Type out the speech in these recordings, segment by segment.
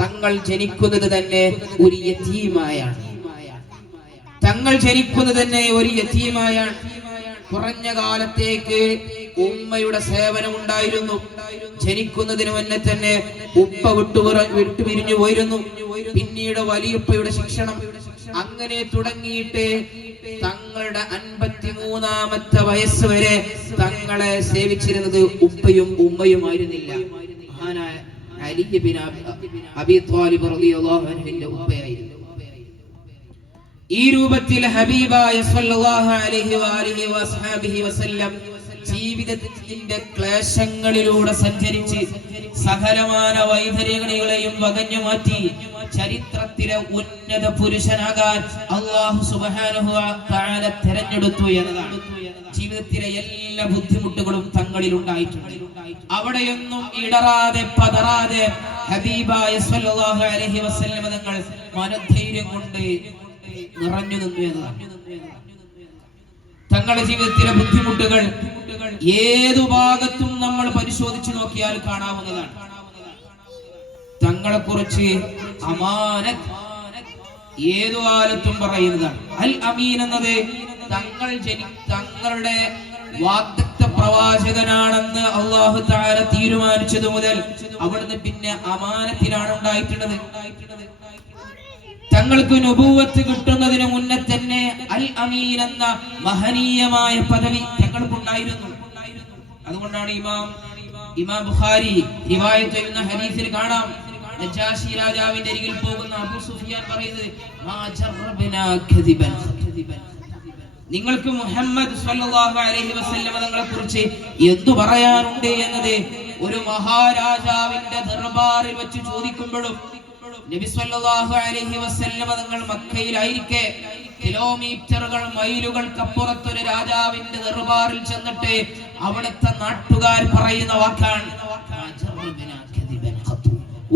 തങ്ങൾ ജനിക്കുന്നത് തന്നെ ഒരു യതീമായാണ്. തങ്ങൾ ജനിക്കുന്നത് തന്നെ ഒരു യതീമായാണ്. കുറഞ്ഞ കാലത്തേക്ക് ഉമ്മയുടെ സേവനം ഉണ്ടായിരുന്നു. ജനിക്കുന്നതിന് മുന്നേ തന്നെ ഉപ്പ വിട്ടുപിരിഞ്ഞു പോയിരുന്നു. പിന്നീട് വലിയുപ്പയുടെ ശിക്ഷണം, അങ്ങനെ തുടങ്ങിയിട്ട് തങ്ങളുടെ 53-ാമത്തെ വയസ്സ് വരെ തങ്ങളെ സേവിച്ചിരുന്നത് ഉപ്പയും ഉമ്മയുമായിരുന്നില്ല. മഹാനായ അലി ഇബ്നു അബീ ത്വാലിബ് റളിയല്ലാഹു അൻഹുവിന്റെ ഉപ്പയായിരുന്നു. ഈ രൂപത്തിൽ ഹബീബായ സ്വല്ലല്ലാഹു അലൈഹി വആലിഹി വസഹബിഹി വസല്ലം ജീവിതത്തിന്റെ ക്ലേശങ്ങളിലൂടെ സഞ്ചരിച്ച് സകലമാന വൈതര്യങ്ങളെയും വകഞ്ഞു മാറ്റി ചരിത്രത്തിലെ ഉന്നത പുരുഷനാകാൻ അല്ലാഹു സുബ്ഹാനഹു വ തആല തിരഞ്ഞെടുത്തു എന്നതാണ്. ജീവിതത്തിലെ എല്ലാ ബുദ്ധിമുട്ടുകളും തങ്ങളിൽ ഉണ്ടായിട്ടുണ്ട്. അവിടെയൊന്നും ഇടറാതെ പതറാതെ ഹബീബായ സ്വല്ലല്ലാഹു അലൈഹി വസല്ലം തങ്ങൾ മനോധൈര്യം കൊണ്ട് നിറഞ്ഞു നിന്നു എന്നതാണ്. തങ്ങളുടെ ജീവിതത്തിലെ ബുദ്ധിമുട്ടുകൾ ഏതു ഭാഗത്തും നമ്മൾ പരിശോധിച്ചു നോക്കിയാൽ കാണാവുന്നതാണ്. തങ്ങളെ കുറിച്ച് അമാനത്ത് ഏതു കാലത്തും പറയുന്നതാണ്. അൽ അമീൻ എന്നത് തങ്ങളുടെ വാഗ്ദത്ത പ്രവാചകനാണെന്ന് അല്ലാഹു തആല തീരുമാനിച്ചതു മുതൽ അവിടുന്ന് പിന്നെ അമാനത്തിലാണ് ഉണ്ടായിട്ടുള്ളത്. തങ്ങൾക്ക് നുബുവത്ത് കിട്ടുന്നതിന് മുന്നേ തന്നെ അൽ അമീൻ എന്ന മഹനീയമായ പദവി തങ്ങൾക്കുണ്ടായിരുന്നു. അതുകൊണ്ടാണ് ഇമാം ബുഖാരി റിവായത്ത് ചെയ്യുന്ന ഹദീസിൽ കാണാം, നജാശി രാജാവിന്റെ അരികിൽ പോകുന്ന അബൂ സുഫിയാൻ പറയുന്നത്, മാ ജറബ്നാ കദിബൻ. നിങ്ങൾക്ക് മുഹമ്മദ് സ്വല്ലല്ലാഹു അലൈഹി വസല്ലം തങ്ങളെ കുറിച്ച് എന്തു പറയാനുണ്ട് എന്നത് ഒരു മഹാരാജാവിന്റെ ദർബാറിൽ വെച്ച് ചോദിക്കുമ്പോഴും നബി സല്ലല്ലാഹു അലൈഹി വസല്ലം തങ്ങൾ മക്കയിലായിരിക്കെ കിലോമീറ്ററുകൾ മൈലുകൾക്കപ്പുറത്ത് ഒരു രാജാവിന്റെ ദർബാറിൽ ചെന്നിട്ട് അവിടുത്തെ നാട്ടുകാർ പറയുന്ന വാക്കാണ്,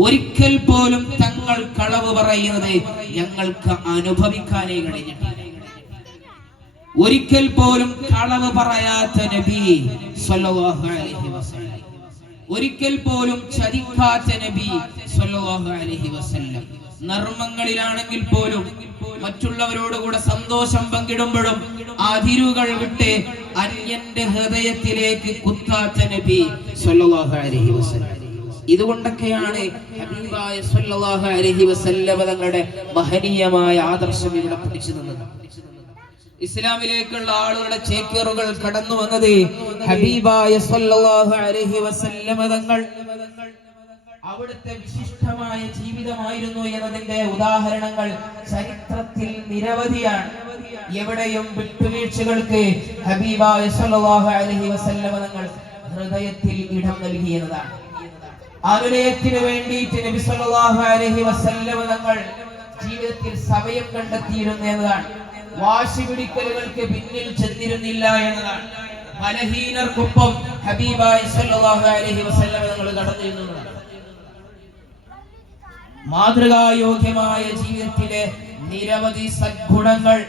ഒരിക്കൽ പോലും തങ്ങൾ കളവ് പറയുന്നത് ഞങ്ങൾക്ക് അനുഭവിക്കാനേ കഴിഞ്ഞിട്ടില്ല. ഒരിക്കൽ പോലും കളവ് പറയാത്ത നബി സല്ലല്ലാഹു അലൈഹി വസല്ലം, ഒരിക്കൽ പോലും ചതിക്കാത്ത നബി സല്ലല്ലാഹു അലൈഹി വസല്ലം, നർമ്മങ്ങളിലാണെങ്കിൽ പോലും മറ്റുള്ളവരോടുകൂടെ സന്തോഷം പങ്കിടുമ്പോഴും അതിരുകൾ വിട്ട് അന്യന്റെ ഹൃദയത്തിലേക്ക് കുത്താത്ത നബി സല്ലല്ലാഹു അലൈഹി വസല്ലം. ഇതുകൊണ്ടൊക്കെയാണ് ഹബീബായ സല്ലല്ലാഹു അലൈഹി വസല്ലം തങ്ങളുടെ മഹനീയമായ ആദർശം ഇവിടെ പിടിച്ചു നിന്നത്. ഇസ്ലാമിലേക്കുള്ള ആളുകളുടെ ചേക്കേറുകൾ കടന്നു വന്നത് ഹബീബായ സല്ലല്ലാഹു അലൈഹി വസല്ലം തങ്ങൾ അവിടുത്തെ വിശിഷ്ടമായ ജീവിതമായിരുന്നു എന്നതിന്റെ ഉദാഹരണങ്ങൾ ചരിത്രത്തിൽ നിരവധിയാണ്. എവിടെയും വിട്ടുവീഴ്ചകൾക്ക് ഹബീബായ സല്ലല്ലാഹു അലൈഹി വസല്ലം തങ്ങൾ ഹൃദയത്തിൽ ഇടം നൽകിയതാണ്. അനുനയത്തിന് വേണ്ടിയിട്ട് നബി സല്ലല്ലാഹു അലൈഹി വസല്ലം തങ്ങൾ ജീവിതത്തിൽ സമയം കണ്ടെത്തിയിരുന്നു എന്നതാണ്. വാശി പിടിക്കലുകൾക്ക് പിന്നിൽ ചെന്നിരുന്നില്ല എന്നതാണ്. ബലഹീനർക്കൊപ്പം ഹബീബായ സല്ലല്ലാഹു അലൈഹി വസല്ലം തങ്ങൾ കടന്നിരുന്നതാണ്. മാതൃകായോഗ്യമായ ജീവിതത്തിലെ നിരവധി സദ്ഗുണങ്ങൾ,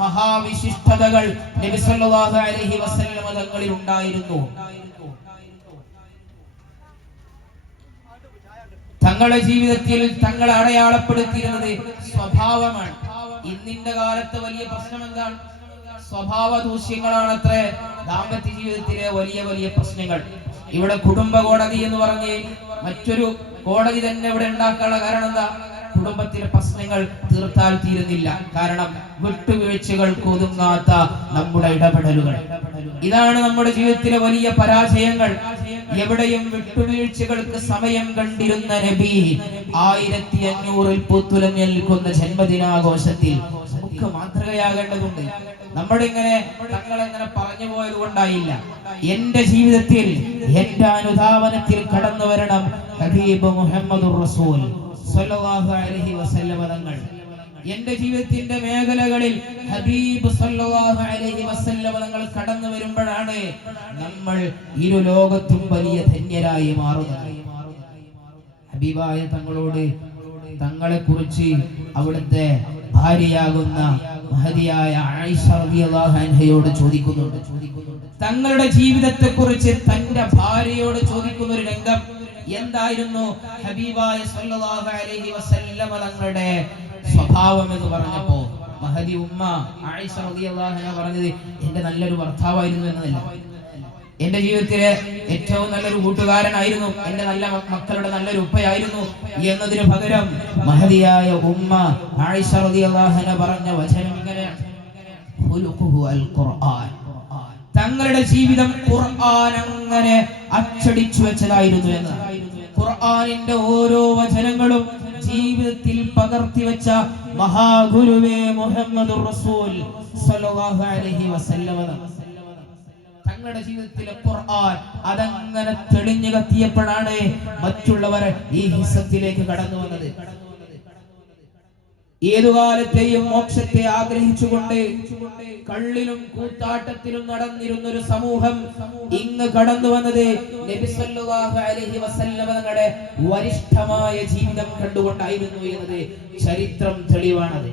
മഹാവിശിഷ്ടതകൾ നബി സല്ലല്ലാഹു അലൈഹി വസല്ലം തങ്ങളിൽ ഉണ്ടായിരുന്നു. തങ്ങളുടെ ജീവിതത്തിൽ തങ്ങളെ അടയാളപ്പെടുത്തിയിരുന്നത് സ്വഭാവമാണ്. ഇന്നിന്റെ കാലത്ത് വലിയ പ്രശ്നം എന്താണ്? സ്വഭാവ ദൂഷ്യങ്ങളാണത്രേ ദാമ്പത്യ ജീവിതത്തിലെ വലിയ വലിയ പ്രശ്നങ്ങൾ. ഇവിടെ കുടുംബ കോടതി എന്ന് പറഞ്ഞ് മറ്റൊരു കോടതി തന്നെ ഇവിടെ ഉണ്ടാക്കാനുള്ള കാരണം എന്താ? കുടുംബത്തിലെ പ്രശ്നങ്ങൾ തീർത്താൽ തീരുന്നില്ല. കാരണം വിട്ടുവീഴ്ചകൾക്ക് ഒതുങ്ങാത്ത നമ്മുടെ ഇടപെടലുകൾ. ഇതാണ് നമ്മുടെ ജീവിതത്തിലെ വലിയ പരാജയങ്ങൾ. എവിടെയും വിട്ടുവീഴ്ചകൾക്ക് സമയം കണ്ടിരുന്ന നബി 1500 പുത്തുലഞ്ഞു നിൽക്കുന്ന ജന്മദിനാഘോഷത്തിൽ നമുക്ക് മാതൃകയാകേണ്ടതുണ്ട്. നമ്മളിങ്ങനെ തങ്ങളെങ്ങനെ പറഞ്ഞു പോയത് കൊണ്ടായില്ല. എന്റെ ജീവിതത്തിൽ എന്റെ അനുധാവനത്തിൽ കടന്നു വരണം ഹബീബ് മുഹമ്മദുർ റസൂൽ സ്വല്ലല്ലാഹു അലൈഹി വസല്ലം തങ്ങൾ. എന്റെ ജീവിതത്തിന്റെ മേഖലകളിൽ ഹബീബ് സല്ലല്ലാഹു അലൈഹി വസല്ലം തങ്ങൾ കടന്നു വരുമ്പോഴാണ് നമ്മൾ ഇരു ലോകത്തും വലിയ ധന്യരായി മാറുന്നത്. ഹബീബായ തങ്ങളോട് തങ്ങളെ കുറിച്ച് അവിടുത്തെ ഭാര്യയാകുന്ന മഹദിയായ ആയിഷ റളിയല്ലാഹു അൻഹയോട് ചോദിക്കുന്നുണ്ട്. തങ്ങളുടെ ജീവിതത്തെ കുറിച്ച് തന്റെ ഭാര്യയോട് ചോദിക്കുന്ന ഒരു രംഗം എന്തായിരുന്നു ഹബീബായ സല്ലല്ലാഹു അലൈഹി വസല്ലം തങ്ങളുടെ സ്വഭാവം എന്ന് പറഞ്ഞപ്പോ മഹദി ഉമ്മ ആയിഷ റളിയല്ലാഹു അൻഹ പറഞ്ഞത് എന്റെ നല്ലൊരു ഭർത്താവായിരുന്നു എന്നല്ല, എന്റെ ജീവിതത്തിലെ ഏറ്റവും നല്ലൊരു കൂട്ടുകാരനായിരുന്നു, എന്റെ നല്ല മക്കളുടെ നല്ലൊരു ഉപ്പയായിരുന്നു എന്നതിന് പകരം മഹദിയായ ഉമ്മ ആയിഷ റളിയല്ലാഹു അൻഹ പറഞ്ഞ വചനം ഇങ്ങനെയാണ്, ഖുലുഖുഹു അൽ ഖുർആൻ. തങ്ങളുടെ ജീവിതം ഖുർആൻ അങ്ങനെ അച്ചടിച്ചു വെച്ചതായിരുന്നു എന്ന്. ഖുർആനിന്റെ ഓരോ വചനങ്ങളും ജീവിതത്തിൽ പകർത്തി വെച്ച മഹാഗുരുവേ മുഹമ്മദുർ റസൂൽ സ്വല്ലല്ലാഹു അലൈഹി വസല്ലം തങ്ങളുടെ ജീവിതത്തിലെ ഖുർആൻ അതങ്ങനെ തെളിഞ്ഞു കത്തിയപ്പോഴാണ് മറ്റുള്ളവർ ഈ ഹിസ്സത്തിലേക്ക് കടന്നു വന്നത്. ഏതുകാലത്തെയും മോക്ഷത്തെ ആഗ്രഹിച്ചുകൊണ്ട് കള്ളിലും കൂത്താട്ടത്തിലും നടന്നിരുന്ന ഒരു സമൂഹം ഇങ്ങ് കടന്നു വന്നത് നബി സല്ലല്ലാഹു അലൈഹി വസല്ലം തങ്ങളുടെ വരിഷ്ഠമായ ജീവിതം കണ്ടുകൊണ്ടായിരുന്നു എന്നത് ചരിത്രം തെളിവാണത്.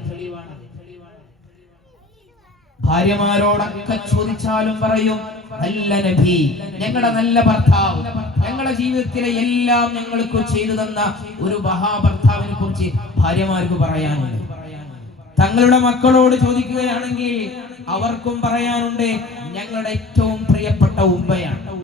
ഭാര്യമാരോടൊക്കെ ചോദിച്ചാലും പറയും, നല്ല നബി, ഞങ്ങളുടെ നല്ല ഭർത്താവ്, ഞങ്ങളുടെ ജീവിതത്തിലെ എല്ലാം ഞങ്ങൾക്ക് ചെയ്തു തന്ന ഒരു മഹാഭർത്താവിനെ കുറിച്ച് ഭാര്യമാർക്ക് പറയാനുണ്ട്. തങ്ങളുടെ മക്കളോട് ചോദിക്കുകയാണെങ്കിൽ അവർക്കും പറയാനുണ്ട്, ഞങ്ങളുടെ ഏറ്റവും പ്രിയപ്പെട്ട ഉമ്മയാണ്.